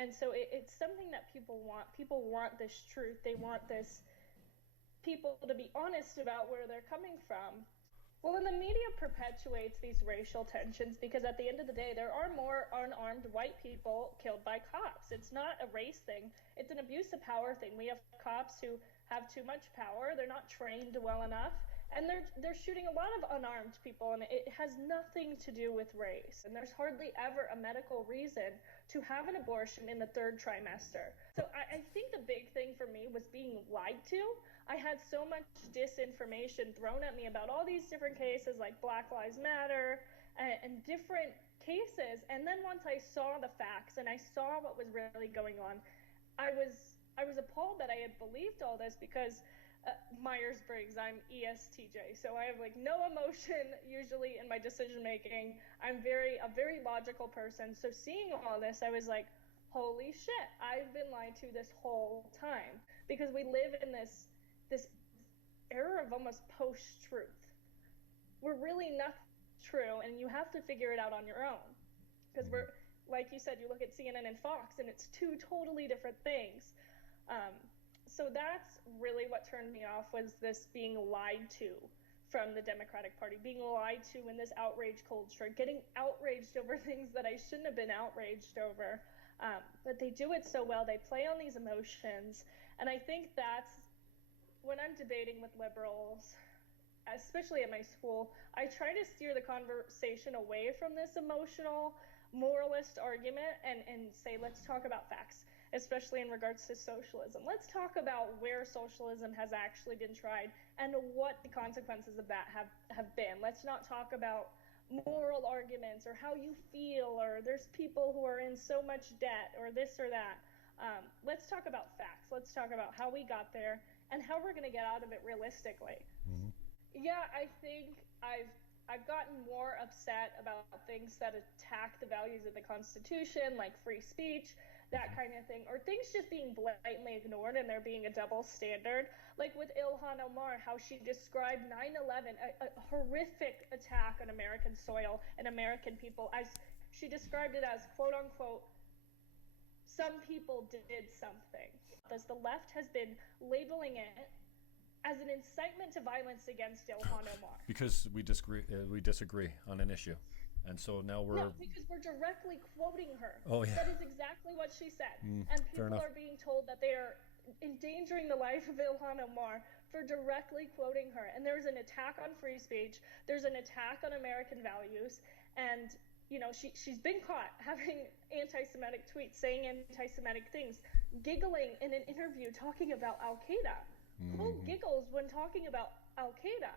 And so it's something that people want. People want this truth. They want this people to be honest about where they're coming from. Well, and the media perpetuates these racial tensions because at the end of the day, there are more unarmed white people killed by cops. It's not a race thing. It's an abuse of power thing. We have cops who have too much power. They're not trained well enough. And they're shooting a lot of unarmed people, and it has nothing to do with race. And there's hardly ever a medical reason to have an abortion in the third trimester. So I think the big thing for me was being lied to. I had so much disinformation thrown at me about all these different cases like Black Lives Matter and different cases. And then once I saw the facts and I saw what was really going on, I was appalled that I had believed all this because Myers-Briggs, I'm ESTJ, so I have like no emotion usually in my decision making. I'm a very logical person. So seeing all this, I was like, holy shit, I've been lied to this whole time, because we live in this era of almost post-truth. We're really not true, and you have to figure it out on your own, because we're, like you said, you look at CNN and Fox and it's two totally different things. So that's really what turned me off, was this being lied to from the Democratic Party, being lied to in this outrage culture, getting outraged over things that I shouldn't have been outraged over. But they do it so well. They play on these emotions. And I think that's when I'm debating with liberals, especially at my school, I try to steer the conversation away from this emotional moralist argument and say, let's talk about facts, especially in regards to socialism. Let's talk about where socialism has actually been tried and what the consequences of that have been. Let's not talk about moral arguments or how you feel, or there's people who are in so much debt or this or that. Let's talk about facts. Let's talk about how we got there and how we're going to get out of it realistically. Mm-hmm. Yeah, I think I've gotten more upset about things that attack the values of the Constitution, like free speech, that kind of thing, or things just being blatantly ignored and there being a double standard, like with Ilhan Omar, how she described 9/11, a horrific attack on American soil and American people. She described it as, quote unquote, some people did something. As the left has been labeling it as an incitement to violence against Ilhan Omar. Because we disagree on an issue. And so now we're... No, because we're directly quoting her. Oh, yeah. That is exactly what she said. And people are being told that they are endangering the life of Ilhan Omar for directly quoting her. And there's an attack on free speech. There's an attack on American values. And, you know, she's been caught having anti-Semitic tweets, saying anti-Semitic things, giggling in an interview talking about Al-Qaeda. Who giggles when talking about Al-Qaeda?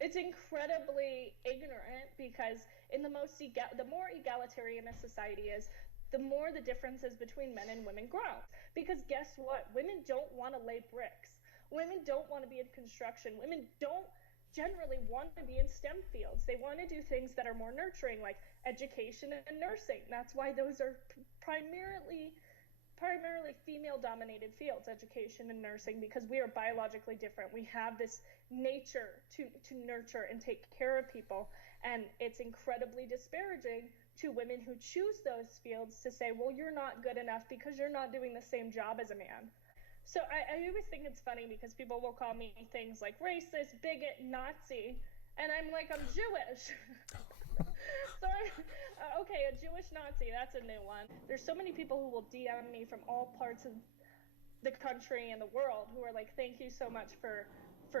It's incredibly ignorant, because in the more egalitarian a society is, the more the differences between men and women grow. Because guess what? Women don't want to lay bricks. Women don't want to be in construction. Women don't generally want to be in STEM fields. They want to do things that are more nurturing, like education and nursing. That's why those are primarily female-dominated fields, education and nursing, because we are biologically different. We have this nature to nurture and take care of people, and it's incredibly disparaging to women who choose those fields to say, well, you're not good enough because you're not doing the same job as a man. So I always think it's funny because people will call me things like racist, bigot, Nazi, and I'm like, I'm Jewish. Sorry. Okay, a Jewish Nazi, that's a new one. There's so many people who will DM me from all parts of the country and the world who are like, thank you so much for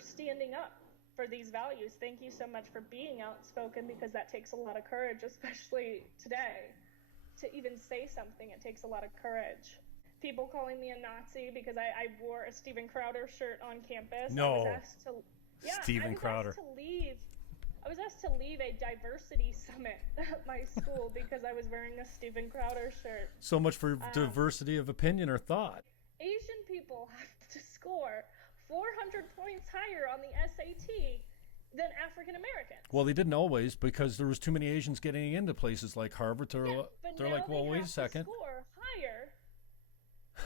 standing up for these values. Thank you so much for being outspoken, because that takes a lot of courage, especially today. To even say something, it takes a lot of courage. People calling me a Nazi because I wore a Steven Crowder shirt on campus. No. I was asked to leave a diversity summit at my school because I was wearing a Steven Crowder shirt. So much for diversity of opinion or thought. Asian people have to score 400 points higher on the SAT than African Americans. Well, they didn't always, because there was too many Asians getting into places like Harvard. They're like, well, wait a second. Score higher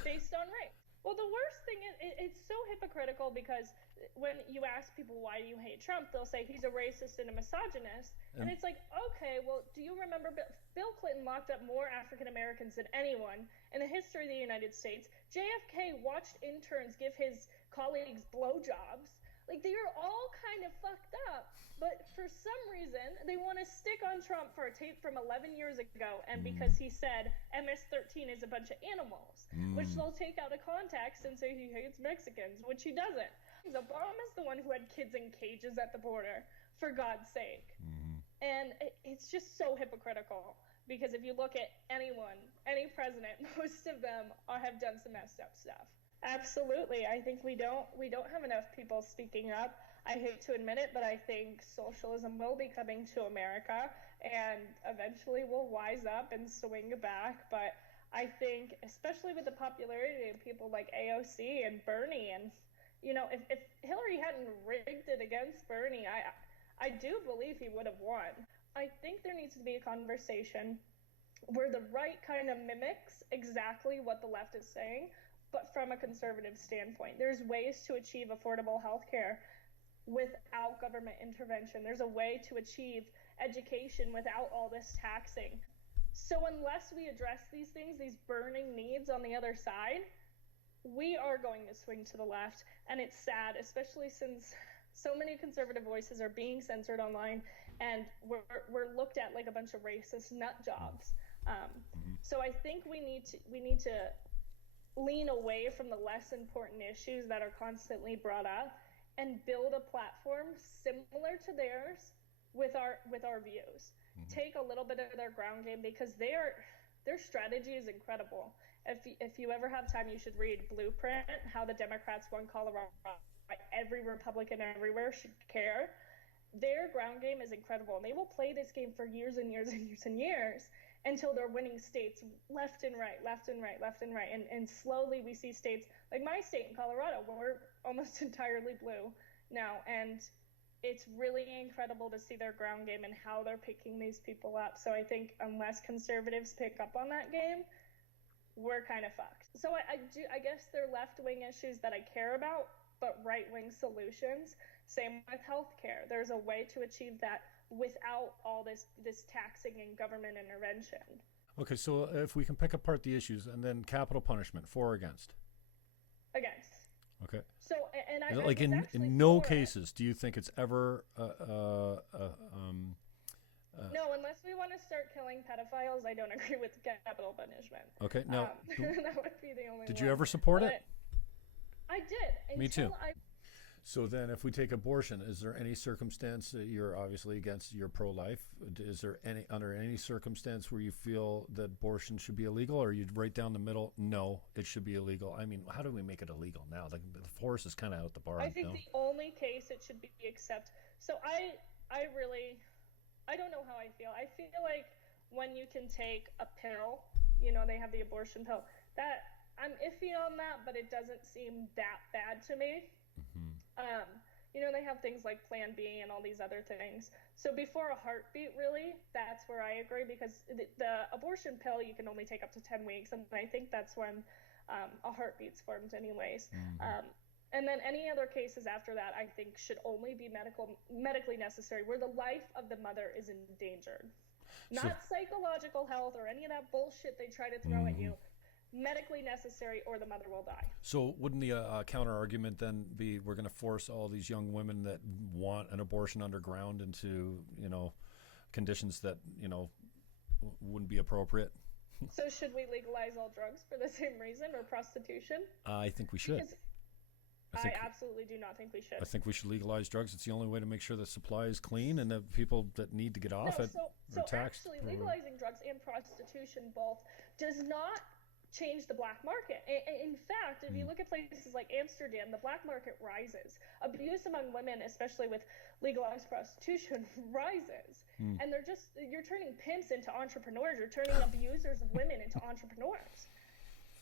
based on race. Well, the worst thing is it's so hypocritical because when you ask people why do you hate Trump, they'll say he's a racist and a misogynist. And it's like, okay, well, do you remember Bill Clinton locked up more African Americans than anyone in the history of the United States? JFK watched interns give his colleagues blowjobs. Like, they are all kind of fucked up. But for some reason, they want to stick on Trump for a tape from 11 years ago, and because he said MS-13 is a bunch of animals, which they'll take out of context and say he hates Mexicans, which he doesn't. Obama's the one who had kids in cages at the border, for God's sake. And it's just so hypocritical, because if you look at anyone, any president, most of them have done some messed up stuff. Absolutely. I think we don't have enough people speaking up. I hate to admit it, but I think socialism will be coming to America, and eventually we'll wise up and swing back. But I think, especially with the popularity of people like AOC and Bernie, and, you know, if Hillary hadn't rigged it against Bernie, I do believe he would have won. I think there needs to be a conversation where the right kind of mimics exactly what the left is saying, but from a conservative standpoint. There's ways to achieve affordable health care without government intervention. There's a way to achieve education without all this taxing. So unless we address these things, these burning needs on the other side, we are going to swing to the left. And it's sad, especially since so many conservative voices are being censored online, and we're looked at like a bunch of racist nut jobs. So I think we need to lean away from the less important issues that are constantly brought up and build a platform similar to theirs with our views. Take a little bit of their ground game, because their strategy is incredible. If you ever have time, you should read Blueprint, How the Democrats Won Colorado. Every Republican everywhere should care. Their ground game is incredible, and they will play this game for years and years and years and years until they're winning states left and right. And slowly we see states like my state in Colorado, where we're almost entirely blue now. And it's really incredible to see their ground game and how they're picking these people up. So I think unless conservatives pick up on that game, we're kind of fucked. So I guess they're left-wing issues that I care about, but right-wing solutions. Same with healthcare. There's a way to achieve that without all this taxing and government intervention. Okay, so if we can pick apart the issues, and then capital punishment, for or against? Against. Okay. So, and I like in no cases do you think it's ever no, unless we want to start killing pedophiles, I don't agree with capital punishment. Okay, now that would be the only. Did one. you ever support it? I did. Me too. So then, if we take abortion, is there any circumstance that you're obviously against? You're pro-life. Is there under any circumstance where you feel that abortion should be illegal, or you'd right down the middle? No, it should be illegal. I mean, how do we make it illegal now? The force is kind of out the bar. I think the only case it should be accepted. So I don't know how I feel. I feel like when you can take a pill, they have the abortion pill. That I'm iffy on that, but it doesn't seem that bad to me. They have things like Plan B and all these other things. So before a heartbeat, really, that's where I agree, because the abortion pill you can only take up to 10 weeks, and I think that's when a heartbeat's formed anyways. And then any other cases after that, I think, should only be medically necessary, where the life of the mother is endangered. Not psychological health or any of that bullshit they try to throw at you. Medically necessary, or the mother will die. So wouldn't the counter argument then be, we're going to force all these young women that want an abortion underground into conditions that wouldn't be appropriate? So should we legalize all drugs for the same reason, or prostitution? I think we should. I absolutely do not think we should. I think we should legalize drugs. It's the only way to make sure the supply is clean, and the people that need to get off it are taxed. So actually, legalizing drugs and prostitution both does not change the black market. In fact, if you look at places like Amsterdam, the black market rises. Abuse among women, especially with legalized prostitution, rises. And you're turning pimps into entrepreneurs. You're turning abusers of women into entrepreneurs.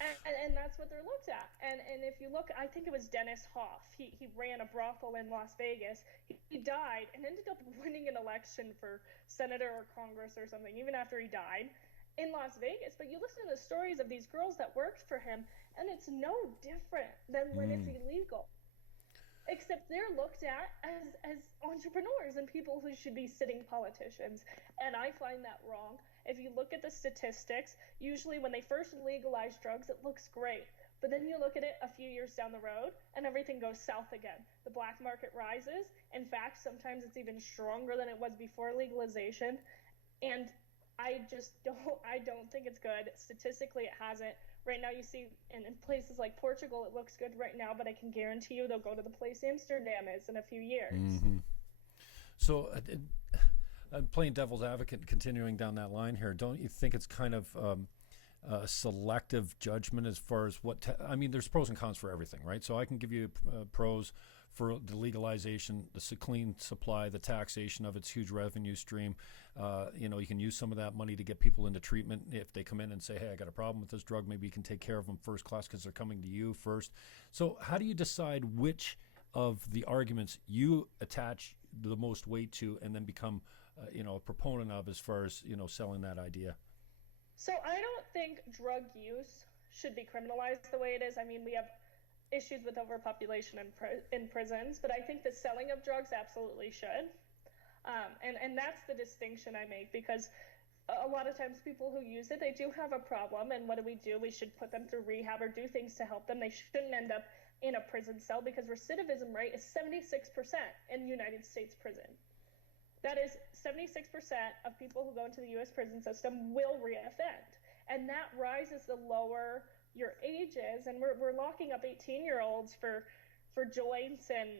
And that's what they're looked at. And if you look, I think it was Dennis Hoff. He ran a brothel in Las Vegas. He died and ended up winning an election for senator or Congress or something, even after he died. in Las Vegas, but you listen to the stories of these girls that worked for him, and it's no different than when it's illegal. Except they're looked at as entrepreneurs and people who should be sitting politicians. And I find that wrong. If you look at the statistics, usually when they first legalize drugs, it looks great. But then you look at it a few years down the road and everything goes south again. The black market rises. In fact, sometimes it's even stronger than it was before legalization. And I don't think it's good. Statistically, it hasn't. Right now you see in places like Portugal, it looks good right now, but I can guarantee you they'll go to the place Amsterdam is in a few years. So I'm playing devil's advocate, continuing down that line here. Don't you think it's kind of selective judgment as far as I mean, there's pros and cons for everything, right? So I can give you pros for the legalization, the clean supply, the taxation of its huge revenue stream. You can use some of that money to get people into treatment. If they come in and say, hey, I got a problem with this drug, maybe you can take care of them first class because they're coming to you first. So how do you decide which of the arguments you attach the most weight to and then become a proponent of as far as selling that idea? So I don't think drug use should be criminalized the way it is. I mean, we have issues with overpopulation in prisons, but I think the selling of drugs absolutely should. And that's the distinction I make, because a lot of times people who use it, they do have a problem, and what do? We should put them through rehab or do things to help them. They shouldn't end up in a prison cell, because recidivism rate is 76% in United States prison. That is 76% of people who go into the U.S. prison system will reoffend. And that rises the lower your ages, and we're locking up 18-year-olds for joints and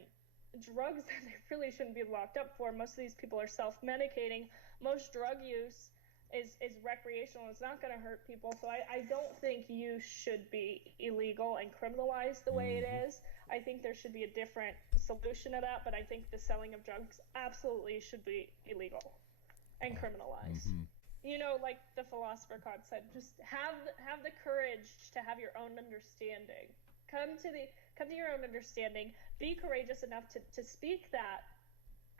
drugs that they really shouldn't be locked up for. Most of these people are self-medicating. Most drug use is recreational. It's not going to hurt people. So I don't think use should be illegal and criminalized the way it is. I think there should be a different solution to that, but I think the selling of drugs absolutely should be illegal and criminalized. Like the philosopher Kant said, just have the courage to have your own understanding. Come to your own understanding. Be courageous enough to speak that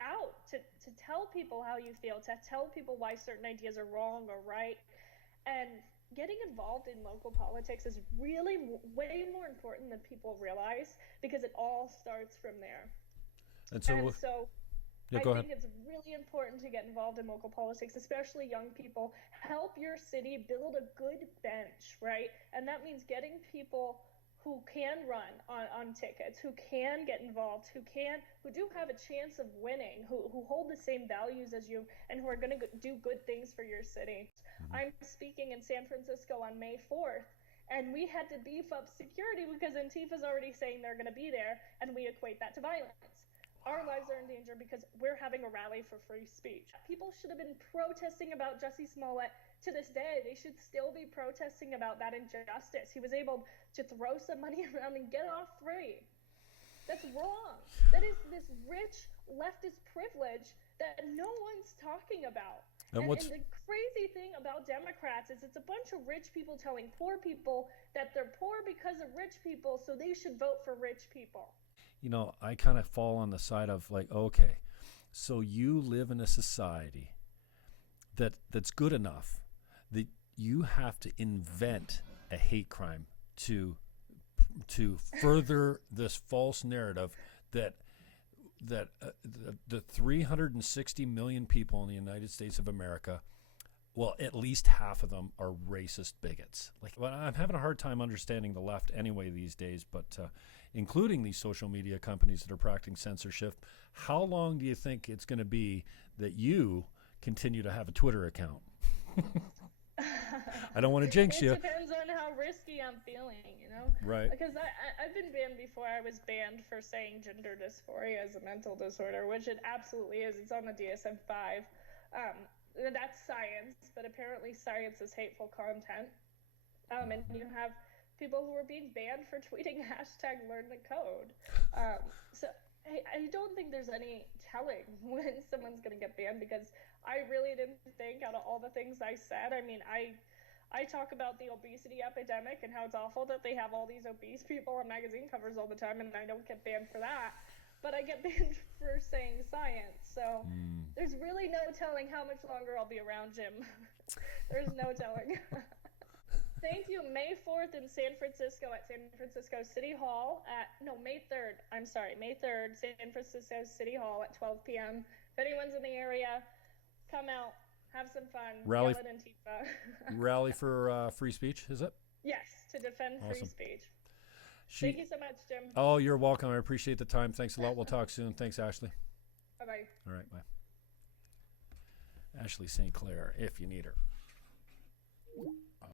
out, to tell people how you feel, to tell people why certain ideas are wrong or right. And getting involved in local politics is really way more important than people realize, because it all starts from there. And so I think it's really important to get involved in local politics, especially young people. Help your city build a good bench, right? And that means getting people who can run on tickets, who can get involved, who do have a chance of winning, who hold the same values as you, and who are going to do good things for your city. I'm speaking in San Francisco on May 4th, and we had to beef up security because Antifa's already saying they're going to be there, and we equate that to violence. Our lives are in danger because we're having a rally for free speech. People should have been protesting about Jussie Smollett to this day. They should still be protesting about that injustice. He was able to throw some money around and get off free. That's wrong. That is this rich leftist privilege that no one's talking about. And the crazy thing about Democrats is it's a bunch of rich people telling poor people that they're poor because of rich people, so they should vote for rich people. I kind of fall on the side of like, okay, so you live in a society that's good enough that you have to invent a hate crime to further this false narrative that the 360 million people in the United States of America, well, at least half of them are racist bigots. I'm having a hard time understanding the left anyway these days, but including these social media companies that are practicing censorship. How long do you think it's going to be that you continue to have a Twitter account? I don't want to jinx you. It depends on how risky I'm feeling, Right. Because I've been banned before. I was banned for saying gender dysphoria is a mental disorder, which it absolutely is. It's on the DSM-5. That's science, but apparently science is hateful content. And you have people who are being banned for tweeting #LearnTheCode. So I don't think there's any telling when someone's going to get banned, because I really didn't think, out of all the things I said, I mean, I talk about the obesity epidemic and how it's awful that they have all these obese people on magazine covers all the time, and I don't get banned for that. but I get banned for saying science. So there's really no telling how much longer I'll be around Jim. There's no telling. Thank you. May 4th in San Francisco at San Francisco City Hall May 3rd. I'm sorry, May 3rd, San Francisco City Hall at 12 p.m. If anyone's in the area, come out, have some fun. Rally, yell at Antifa. rally for free speech, is it? Yes, to defend free speech. Thank you so much, Jim. Oh, you're welcome. I appreciate the time. Thanks a lot. We'll talk soon. Thanks, Ashley. Bye-bye. All right, bye. Ashley StClair, if you need her.